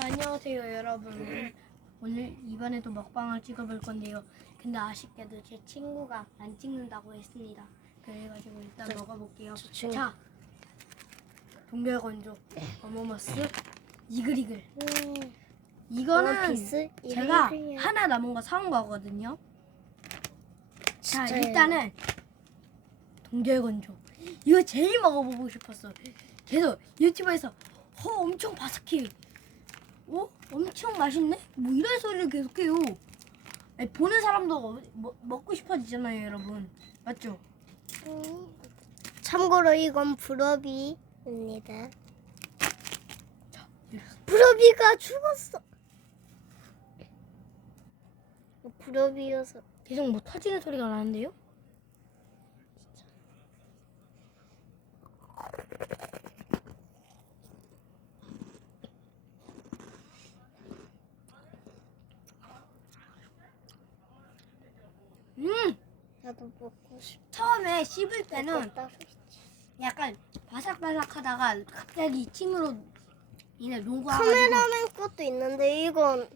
자, 안녕하세요, 여러분. 오늘 이번에도 먹방을 찍어볼 건데요. 근데 아쉽게도 제 친구가 안 찍는다고 했습니다. 그래가지고 일단 저- 먹어볼게요. 저 친구- 자, 동결건조 어머머스 이글이글. 음, 이거는 원피스? 제가 이글이글이야. 하나 남은 거 사온 거거든요. 자, 진짜예요. 일단은 동결건조. 이거 제일 먹어보고 싶었어. 계속 유튜브에서 어 엄청 바삭해. 어 엄청 맛있네. 뭐 이런 소리를 계속해요. 아니, 보는 사람도 먹, 먹고 싶어지잖아요, 여러분. 맞죠? 음, 참고로 이건 브러비입니다. 브러비가 죽었어. 브러비여서 계속 뭐 터지는 소리가 나는데요? 음 나도 먹고 싶어. 처음에 씹을 때는 약간 바삭바삭하다가 갑자기 침으로 이제 녹아 카메라맨 것도 있는데 이건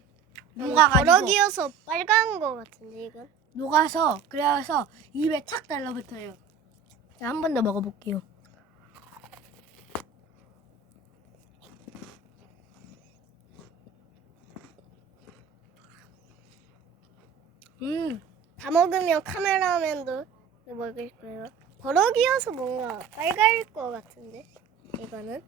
녹아가지고 버럭이어서 빨간 거 같은데 이건. 녹아서 그래서 입에 착 달라붙어요. 자, 한 번 더 먹어볼게요. 음, 다 먹으면 카메라맨도 먹을 거예요. 버럭이어서 뭔가 빨갈 거 같은데 이거는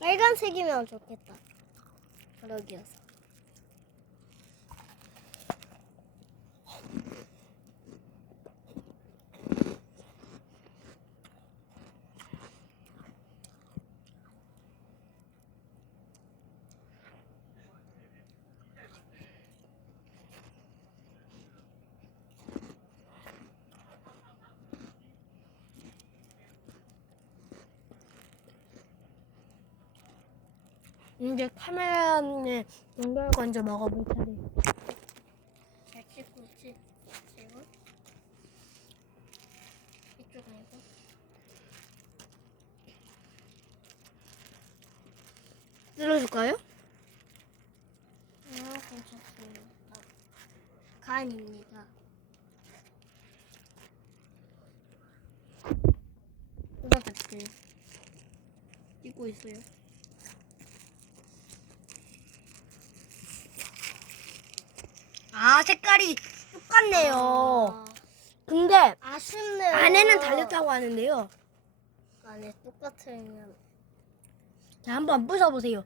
빨간색이면 좋겠다. 버럭이어서. 이제 카메라에 연결 건져 먹어볼 차례. 잘 찍고 있지? 지금? 이쪽 아니고? 뜯어줄까요? 아, 괜찮습니다. 간입니다. 뜯어줄게요. 찍고 있어요. 아, 색깔이 똑같네요. 아, 근데 아쉽네요. 안에는 달렸다고 하는데요. 안에 똑같으면 자, 한번 부숴보세요.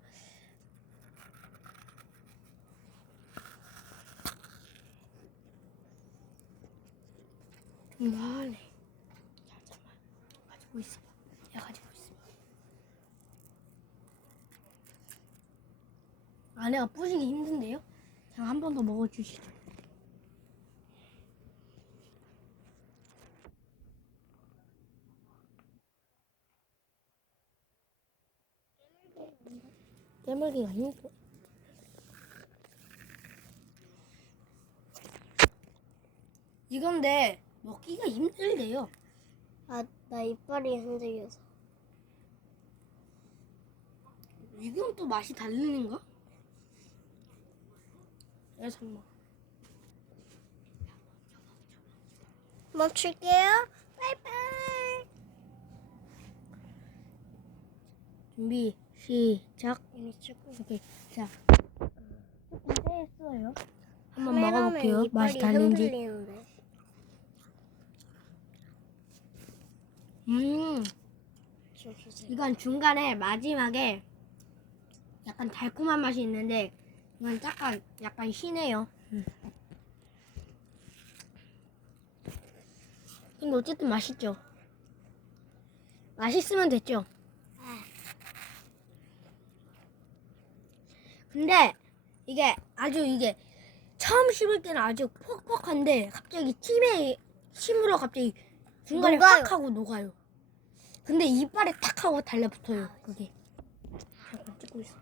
정말네. 잠깐만. 가지고 있어봐. 야, 가지고 있어봐. 안에가 부시기 힘든데요? 자, 한번 더 먹어주시죠. 깨물기가 힘들어. 이건데 먹기가 힘들대요. 아, 나 이빨이 흔들려서. 이건 또 맛이 다르는가? 야 잠만. 멈출게요. 바이바이. 준비 시작. 이미 찍고 오케이 자. 이제 했어요. 한번 먹어볼게요. 맛이 다른지. 음. 이건 중간에 마지막에 약간 달콤한 맛이 있는데 이건 약간 약간 시네요. 음. 근데 어쨌든 맛있죠. 맛있으면 됐죠. 아, 근데 이게 아주 이게 처음 씹을 때는 아주 퍽퍽한데 갑자기 침에 침으로 갑자기 중간에 녹아요. 확 하고 녹아요. 근데 이빨에 탁 하고 달라붙어요. 그게. 잠깐 찍고 있어.